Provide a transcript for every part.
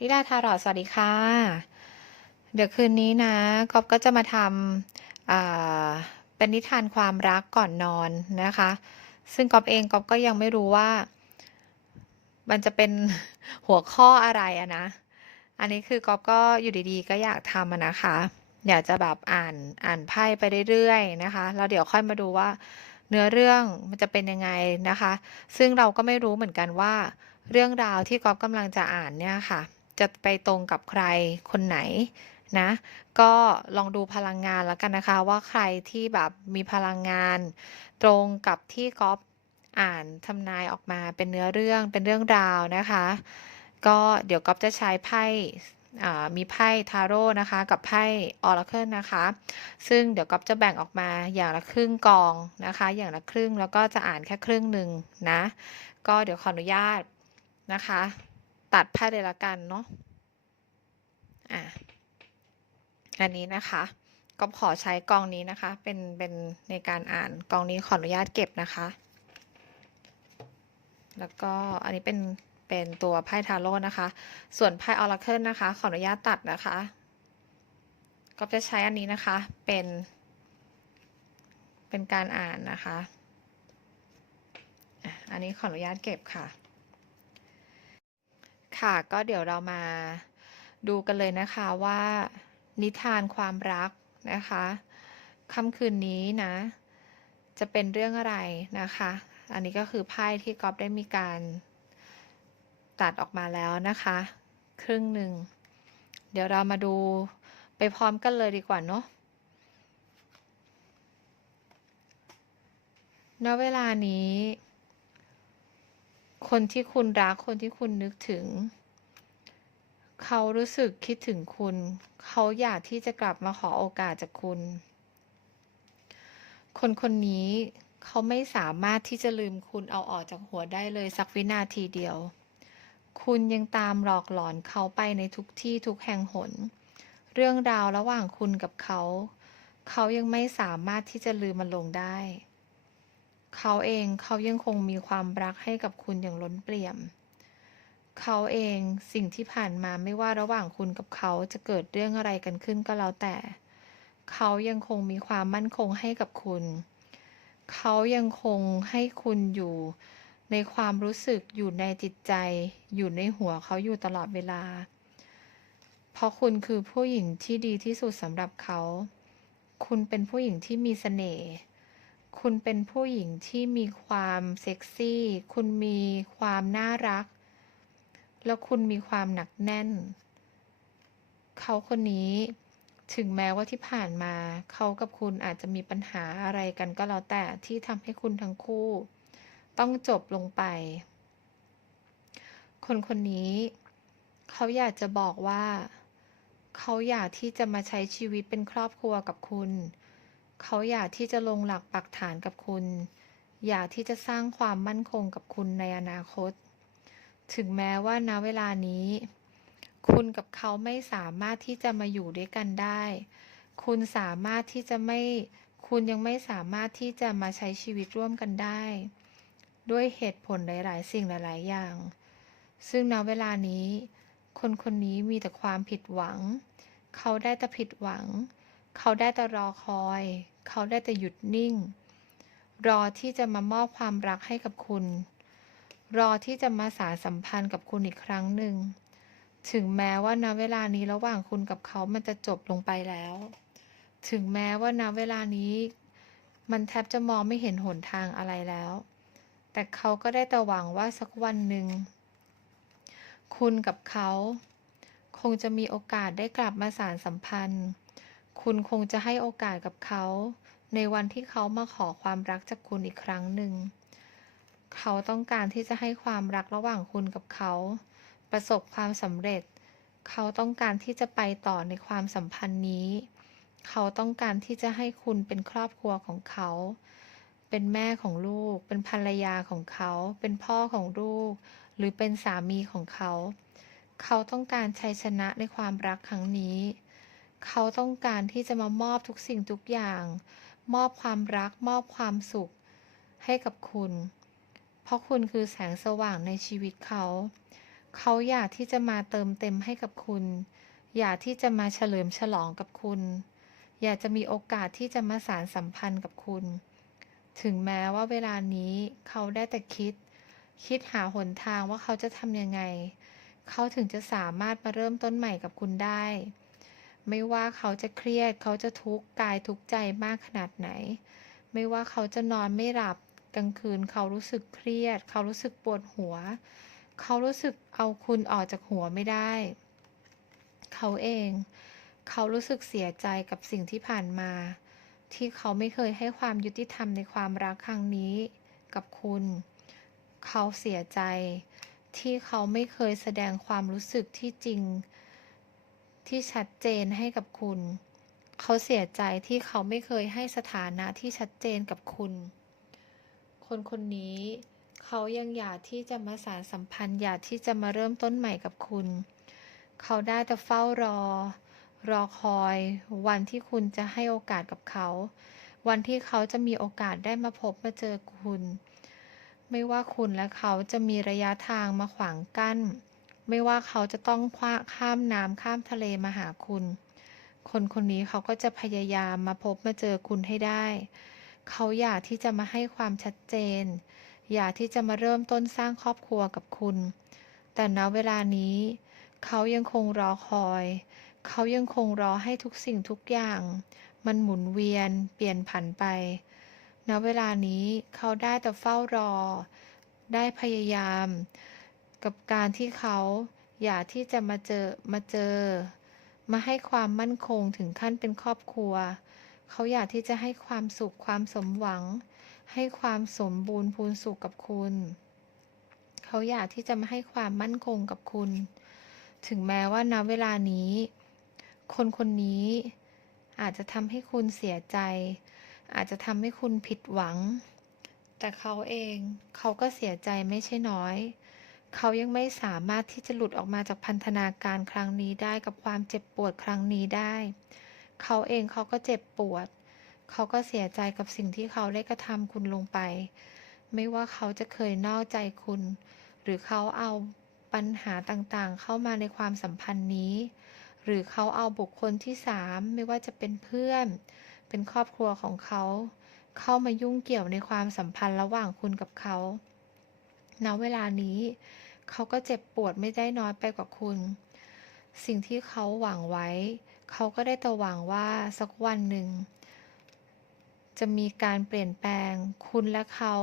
ลิดาทารอดสวัสดีค่ะ เดี๋ยวคืนนี้นะก๊อฟก็จะมาทำเป็นนิทานความรักก่อนนอนนะคะ ซึ่งกอฟเองก๊อฟก็ยังไม่รู้ว่า มันจะเป็นหัวข้ออะไรอะนะ อันนี้คือกอฟก็อยู่ดีๆ ก็อยากทำนะคะ อยากจะแบบอ่านอ่านไพ่ไปเรื่อยๆนะคะแล้วเดี๋ยวค่อยมาดูว่าเนื้อเรื่องมันจะเป็นยังไงนะคะ ซึ่งเราก็ไม่รู้เหมือนกันว่า เรื่องราวที่กอฟกำลังจะอ่านเนี่ยค่ะ จะไปตรงกับใครคนไหนนะก็ลองดูพลังงานแล้วกันนะคะ ว่าใครที่แบบมีพลังงาน ตรงกับที่ก๊อฟอ่านทำนายออกมาเป็นเนื้อเรื่องเป็นเรื่องราวนะคะ ก็เดี๋ยวก๊อฟจะใช้ไพ่มีไพ่ทาโร่นะคะ กับไพ่ออราเคิลนะคะ ซึ่งเดี๋ยวก๊อฟจะแบ่งออกมาอย่างละครึ่งกองนะคะ อย่างละครึ่งแล้วก็จะอ่านแค่ครึ่งหนึ่งนะ ก็เดี๋ยวขออนุญาตนะคะ ตัดไพ่เลยละกันเนาะอะอันนี้นะคะก็ขอใช้กองนี้นะคะ เป็นเป็นในการอ่านกองนี้ขออนุญาตเก็บนะคะ แล้วก็อันนี้เป็นเป็นตัวไพ่ทาโร่นะคะ ส่วนไพ่ออราเคิลนะคะ ขออนุญาตตัดนะคะ ก็จะใช้อันนี้นะคะ เป็น เป็นการอ่านนะคะอะอันนี้ขออนุญาตเก็บค่ะ ค่ะ ก็เดี๋ยวเรามาดูกันเลยนะคะว่า นิทานความรักนะคะค่ำคืนนี้นะ จะเป็นเรื่องอะไรนะคะ อันนี้ก็คือไพ่ที่ก๊อฟได้มีการตัดออกมาแล้วนะคะ ครึ่งหนึ่ง เดี๋ยวเรามาดูไปพร้อมกันเลยดีกว่าเนาะณเวลานี้ คนที่คุณรักคนที่คุณนึกถึง เขารู้สึกคิดถึงคุณ เขาอยากที่จะกลับมาขอโอกาสจากคุณ คนคนนี้เขาไม่สามารถที่จะลืมคุณเอาออกจากหัวได้เลยสักวินาทีเดียว คุณยังตามหลอกหลอนเขาไปในทุกที่ทุกแห่งหน เรื่องราวระหว่างคุณกับเขา เขายังไม่สามารถที่จะลืมมันลงได้ เขาเองเขายังคงมีความรักให้กับคุณอย่างล้นเปี่ยม เขาเองสิ่งที่ผ่านมาไม่ว่าระหว่างคุณกับเขาจะเกิดเรื่องอะไรกันขึ้นก็แล้วแต่ เขายังคงมีความมั่นคงให้กับคุณ เขายังคงให้คุณอยู่ในความรู้สึกอยู่ในจิตใจ อยู่ในหัวเขาอยู่ตลอดเวลา เพราะคุณคือผู้หญิงที่ดีที่สุดสำหรับเขา คุณเป็นผู้หญิงที่มีเสน่ห์ คุณเป็นผู้หญิงที่มีความเซ็กซี่ คุณมีความน่ารัก แล้วคุณมีความหนักแน่น เขาคนนี้ถึงแม้ว่าที่ผ่านมา เขากับคุณอาจจะมีปัญหาอะไรกันก็แล้วแต่ที่ทำให้คุณทั้งคู่ ต้องจบลงไป คนคนนี้ เขาอยากจะบอกว่า เขาอยากที่จะมาใช้ชีวิตเป็นครอบครัวกับคุณเเขาอยากที่จะลงหลักปักฐานกับคุณ อยากที่จะสร้างความมั่นคงกับคุณในอนาคต ถึงแม้ว่าณเวลานี้ คุณกับเขาไม่สามารถที่จะมาอยู่ด้วยกันได้ คุณสามารถที่จะไม่ คุณยังไม่สามารถที่จะมาใช้ชีวิตร่วมกันได้ ด้วยเหตุผลหลาย ๆ สิ่งหลาย ๆ อย่าง ซึ่งณเวลานี้ คนคนนี้มีแต่ความผิดหวัง เขาได้แต่ผิดหวัง เขาได้แต่รอคอย เขาได้แต่หยุดนิ่ง รอที่จะมามอบความรักให้กับคุณ รอที่จะมาสานสัมพันธ์กับคุณอีกครั้งหนึ่ง ถึงแม้ว่าณเวลานี้ระหว่างคุณกับเขามันจะจบลงไปแล้ว ถึงแม้ว่าณเวลานี้ มันแทบจะมองไม่เห็นหนทางอะไรแล้ว แต่เขาก็ได้แต่หวังว่าสักวันหนึ่ง คุณกับเขา คงจะมีโอกาสได้กลับมาสานสัมพันธ์ คุณคงจะให้โอกาสกับเขา ในวันที่เขามาขอความรักจากคุณอีกครั้งหนึ่ง เขาต้องการที่จะให้ความรักระหว่างคุณกับเขา ประสบความสำเร็จ เขาต้องการที่จะไปต่อในความสัมพันธ์นี้ เขาต้องการที่จะให้คุณเป็นครอบครัวของเขา เป็นแม่ของลูก เป็นภรรยาของเขา เป็นพ่อของลูก หรือเป็นสามีของเขา เขาต้องการชัยชนะในความรักครั้งนี้ เขาต้องการที่จะมามอบทุกสิ่งทุกอย่าง มอบความรัก มอบความสุขให้กับคุณ เพราะคุณคือแสงสว่างในชีวิตเขา เขาอยากที่จะมาเติมเต็มให้กับคุณ อยากที่จะมาเฉลิมฉลองกับคุณ อยากจะมีโอกาสที่จะมาสานสัมพันธ์กับคุณ ถึงแม้ว่าเวลานี้เขาได้แต่คิด คิดหาหนทางว่าเขาจะทำยังไง เขาถึงจะสามารถมาเริ่มต้นใหม่กับคุณได้ ไม่ว่าเขาจะเครียด เขาจะทุกข์กายทุกข์ใจมากขนาดไหน ไม่ว่าเขาจะนอนไม่หลับกลางคืน เขารู้สึกเครียด เขารู้สึกปวดหัว เขารู้สึกเอาคุณออกจากหัวไม่ได้ เขาเอง เขารู้สึกเสียใจกับสิ่งที่ผ่านมา ที่เขาไม่เคยให้ความยุติธรรมในความรักครั้งนี้กับคุณ เขาเสียใจที่เขาไม่เคยแสดงความรู้สึกที่จริง ที่ชัดเจนให้กับคุณ เขาเสียใจที่เขาไม่เคยให้สถานะที่ชัดเจนกับคุณ คนคนนี้เขายังอยากที่จะมาสานสัมพันธ์อยากที่จะมาเริ่มต้นใหม่กับคุณ เขาได้แต่เฝ้ารอ รอคอย วันที่คุณจะให้โอกาสกับเขา วันที่เขาจะมีโอกาสได้มาพบมาเจอคุณ ไม่ว่าคุณและเขาจะมีระยะทางมาขวางกั้น ไม่ว่าเขาจะต้องคว้าข้ามน้ำข้ามทะเลมาหาคุณ คนคนนี้เขาก็จะพยายามมาพบมาเจอคุณให้ได้ เขาอยากที่จะมาให้ความชัดเจน อยากที่จะมาเริ่มต้นสร้างครอบครัวกับคุณ แต่ณเวลานี้ เขายังคงรอคอย เขายังคงรอให้ทุกสิ่งทุกอย่าง มันหมุนเวียน เปลี่ยนผันไป ณเวลานี้เขาได้แต่เฝ้ารอ ได้พยายาม กับการที่เขาอยากที่จะมาเจอมาเจอ มาให้ความมั่นคงถึงขั้นเป็นครอบครัว เขาอยากที่จะให้ความสุขความสมหวัง ให้ความสมบูรณ์พูนสุขกับคุณ เขาอยากที่จะมาให้ความมั่นคงกับคุณ ถึงแม้ว่าณเวลานี้ คนคนนี้อาจจะทำให้คุณเสียใจ อาจจะทำให้คุณผิดหวัง แต่เขาเองเขาก็เสียใจไม่ใช่น้อย เขายังไม่สามารถที่จะหลุดออกมาจากพันธนาการครั้งนี้ได้กับความเจ็บปวดครั้งนี้ได้ เขาเองเขาก็เจ็บปวด เขาก็เสียใจกับสิ่งที่เขาได้กระทำคุณลงไป ไม่ว่าเขาจะเคยนอกใจคุณ หรือเขาเอาปัญหาต่างๆ เข้ามาในความสัมพันธ์นี้ หรือเขาเอาบุคคลที่สามไม่ว่าจะเป็นเพื่อน เป็นครอบครัวของเขา เข้ามายุ่งเกี่ยวในความสัมพันธ์ระหว่างคุณกับเขาณเวลานี้ เขาก็เจ็บปวดไม่ได้น้อยไปกว่าคุณ สิ่งที่เขาหวังไว้ เขาก็ได้แต่หวังว่าสักวันหนึ่ง จะมีการเปลี่ยนแปลง คุณและเขา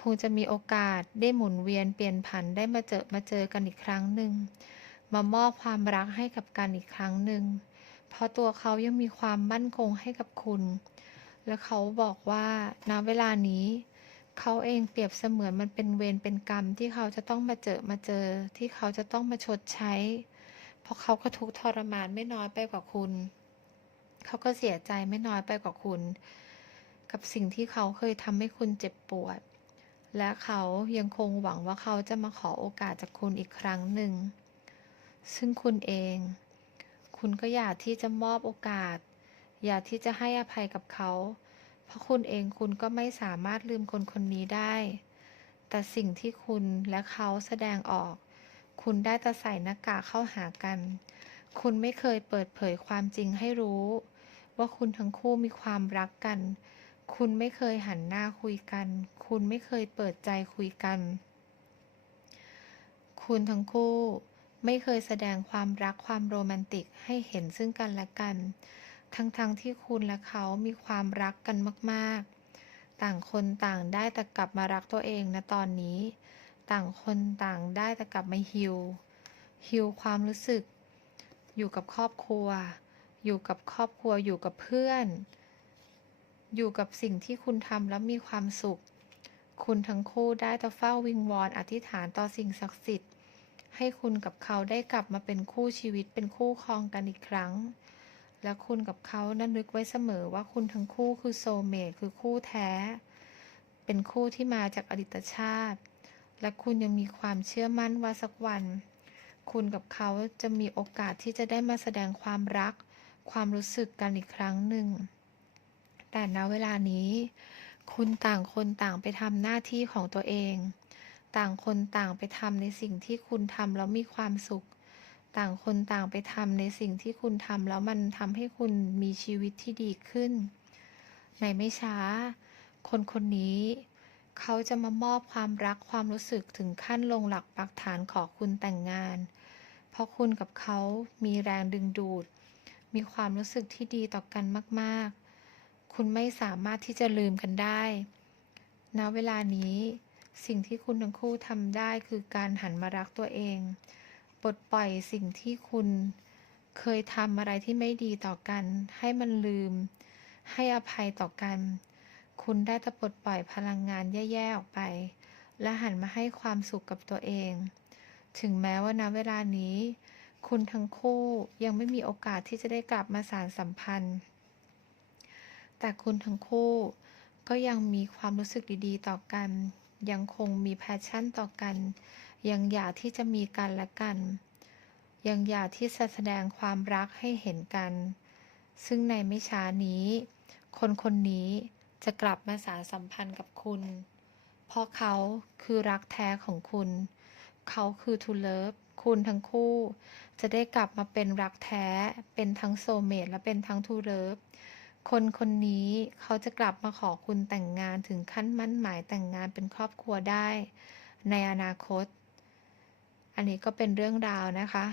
คงจะมีโอกาสได้หมุนเวียนเปลี่ยนผันได้มาเจอมาเจอกันอีกครั้งหนึ่ง มามอบความรักให้กับกันอีกครั้งหนึ่ง เพราะตัวเขายังมีความมั่นคงให้กับคุณ และเขาบอกว่าณเวลานี้ เขาเองเปรียบเสมือนมันเป็นเวรเป็นกรรมที่เขาจะต้องมาเจอมาเจอ ที่เขาจะต้องมาชดใช้ เพราะเขาก็ทุกทรมานไม่น้อยไปกว่าคุณ เขาก็เสียใจไม่น้อยไปกว่าคุณ กับสิ่งที่เขาเคยทำให้คุณเจ็บปวด และเขายังคงหวังว่าเขาจะมาขอโอกาสจากคุณอีกครั้งหนึ่ง ซึ่งคุณเอง คุณก็อยากที่จะมอบโอกาส อยากที่จะให้อภัยกับเขา เพราะคุณเองคุณก็ไม่สามารถลืมคนคนนี้ได้ แต่สิ่งที่คุณและเขาแสดงออก คุณได้แต่ใส่หน้ากากเข้าหากัน คุณไม่เคยเปิดเผยความจริงให้รู้ ว่าคุณทั้งคู่มีความรักกัน คุณไม่เคยหันหน้าคุยกัน คุณไม่เคยเปิดใจคุยกัน คุณทั้งคู่ไม่เคยแสดงความรักความโรแมนติกให้เห็นซึ่งกันและกัน ทั้งๆทที่คุณและเขามีความรักกันมากๆ ต่างคนต่างได้แต่กลับมารักตัวเองนะตอนนี้ ต่างคนต่างได้แต่กลับมาฮิวฮิวความรู้สึก อยู่กับครอบครัว อยู่กับครอบครัวอยู่กับเพื่อน อยู่กับสิ่งที่คุณทำแล้วมีความสุข คุณทั้งคู่ได้แต่เฝ้าวิงวอนอธิษฐานต่อสิ่งศักดิ์สิทธิ์ให้คุณกับเขาได้กลับมาเป็นคู่ชีวิตเป็นคู่ครองกันอีกครั้ง และคุณกับเขานั้นนึกไว้เสมอว่าคุณทั้งคู่คือโซเมตคือคู่แท้ เป็นคู่ที่มาจากอดีตชาติ และคุณยังมีความเชื่อมั่นว่าสักวัน คุณกับเขาจะมีโอกาสที่จะได้มาแสดงความรัก ความรู้สึกกันอีกครั้งหนึ่ง แต่ณเวลานี้ คุณต่างคนต่างไปทำหน้าที่ของตัวเอง ต่างคนต่างไปทำในสิ่งที่คุณทำแล้วมีความสุข ต่างคนต่างไปทำในสิ่งที่คุณทำแล้วมันทำให้คุณมีชีวิตที่ดีขึ้น ในไม่ช้า คนคนนี้เขาจะมามอบความรักความรู้สึกถึงขั้นลงหลักปักฐานขอคุณแต่งงาน เพราะคุณกับเขามีแรงดึงดูด มีความรู้สึกที่ดีต่อกันมาก ๆ คุณไม่สามารถที่จะลืมกันได้ณเวลานี้สิ่งที่คุณทั้งคู่ทำได้คือการหันมารักตัวเอง ปลดปล่อยสิ่งที่คุณเคยทำอะไรที่ไม่ดีต่อกัน ให้มันลืม ให้อภัยต่อกัน คุณได้แต่ปลดปล่อยพลังงานแย่ๆออกไป และหันมาให้ความสุขกับตัวเอง ถึงแม้ว่าณเวลานี้ คุณทั้งคู่ยังไม่มีโอกาสที่จะได้กลับมาสานสัมพันธ์ แต่คุณทั้งคู่ก็ยังมีความรู้สึกดีๆ ต่อกัน ยังคงมีแพชชั่นต่อกัน ยังอยากที่จะมีกันและกัน ยังอยากที่จะแสดงความรักให้เห็นกัน ซึ่งในไม่ช้านี้ คนคนนี้จะกลับมาสานสัมพันธ์กับคุณ เพราะเขาคือรักแท้ของคุณ เขาคือทูเลิฟคุณทั้งคู่ จะได้กลับมาเป็นรักแท้ เป็นทั้งโซเมตและเป็นทั้งทูเลิฟคนคนนี้เขาจะกลับมาขอคุณแต่งงานถึงขั้นมั่นหมายแต่งงานเป็นครอบครัวได้ ในอนาคต อันนี้ก็เป็นเรื่องราวนะคะ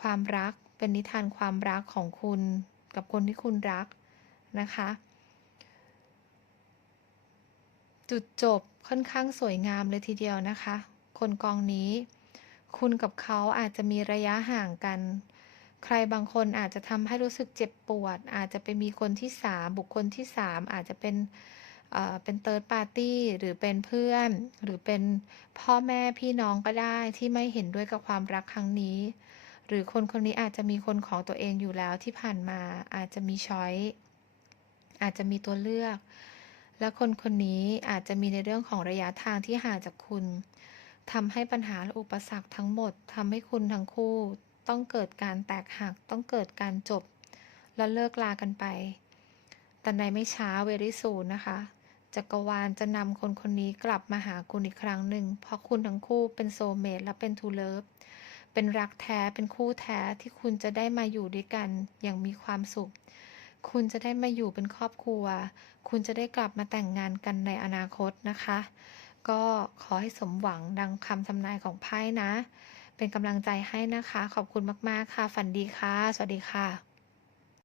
ความรักเป็นนิทานความรักของคุณกับคนที่คุณรักนะคะ จุดจบค่อนข้างสวยงามเลยทีเดียวนะคะ คนกองนี้ คุณกับเขาอาจจะมีระยะห่างกัน ใครบางคนอาจจะทำให้รู้สึกเจ็บปวด อาจจะไปมีคนที่สามบุคคลที่สามอาจจะเป็น เป็นเติร์ดปาร์ตี้หรือเป็นเพื่อน หรือเป็นพ่อแม่พี่น้องก็ได้ที่ไม่เห็นด้วยกับความรักครั้งนี้ หรือคนคนนี้อาจจะมีคนของตัวเองอยู่แล้วที่ผ่านมาอาจจะมีช้อยอาจจะมีตัวเลือก และคนคนนี้อาจจะมีในเรื่องของระยะทางที่ห่างจากคุณทำให้ปัญหาและอุปสรรคทั้งหมดทำให้คุณทั้งคู่ ต้องเกิดการแตกหัก ต้องเกิดการจบ และเลิกลากันไป แต่ในไม่ช้าเวริสูนนะคะ จักรวาลจะนำคนคนนี้กลับมาหาคุณอีกครั้งหนึ่ง เพราะคุณทั้งคู่เป็นโซเมตและเป็นทูเลิฟ เป็นรักแท้ เป็นคู่แท้ที่คุณจะได้มาอยู่ด้วยกันอย่างมีความสุข คุณจะได้มาอยู่เป็นครอบครัว คุณจะได้กลับมาแต่งงานกันในอนาคตนะคะ ก็ขอให้สมหวังดังคำทำนายของไพ่นะ เป็นกำลังใจให้นะคะ ขอบคุณมากๆค่ะ ฝันดีค่ะ สวัสดีค่ะ